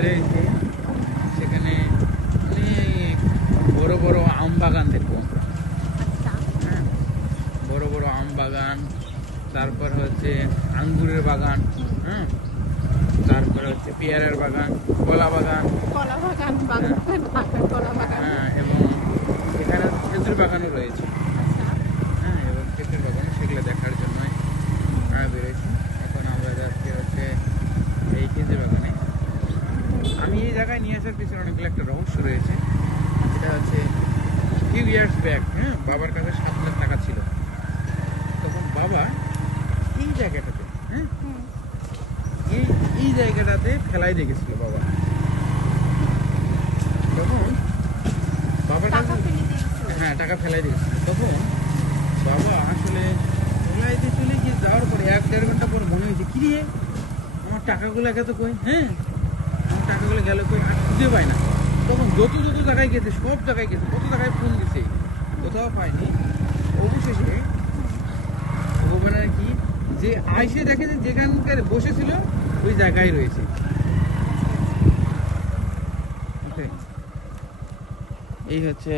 ছেড়ে এসে সেখানে অনেক বড় বড় আম বাগান দেখবো আমরা। হ্যাঁ, বড় বড় আম বাগান, তারপর হচ্ছে আঙ্গুরের বাগান, হ্যাঁ, তারপরে হচ্ছে পেয়ারার বাগান, কলা বাগান, হ্যাঁ, এবং এখানে খেজুর বাগানও রয়েছে। হ্যাঁ, এবং খেজুর বাগান সেগুলো দেখার জন্যই আমরা বেরোয়েছি। এখন আমরা যাচ্ছি হচ্ছে এই খেজুর বাগানে। আমি এই জায়গায় নিয়ে আসার পিছনে অনেকগুলো একটা রহস্য রয়েছে। এটা হচ্ছে ফিউ ইয়ার্স ব্যাক, হ্যাঁ, বাবার কাছে 7 লাখ টাকা ছিল। তখন বাবা এই জায়গাটাতে, হ্যাঁ, এই জায়গাটাতে ফেলাই রেখেছিল বাবা। তখন বাবার কাছে, হ্যাঁ, টাকা ফেলাই রেখেছিল। তখন বাবা আসলে ফেলাইতে চলে গিয়ে যাওয়ার পরে 1-1.5 ঘন্টা পর মনে হয়েছে, কি রে আমার টাকাগুলো গেছে কই, হ্যাঁ, আমার টাকাগুলো গেল কই, আর খুঁজে পায় না। তখন যত জায়গায় গেছে, সব জায়গায় গেছে, কত জায়গায় ফোন দিছে, কোথাও পায়নি। অবশেষে ভগবানের কি যে আইসে দেখে যে যেখানকার বসেছিল ওই জায়গায় রয়েছে। এই হচ্ছে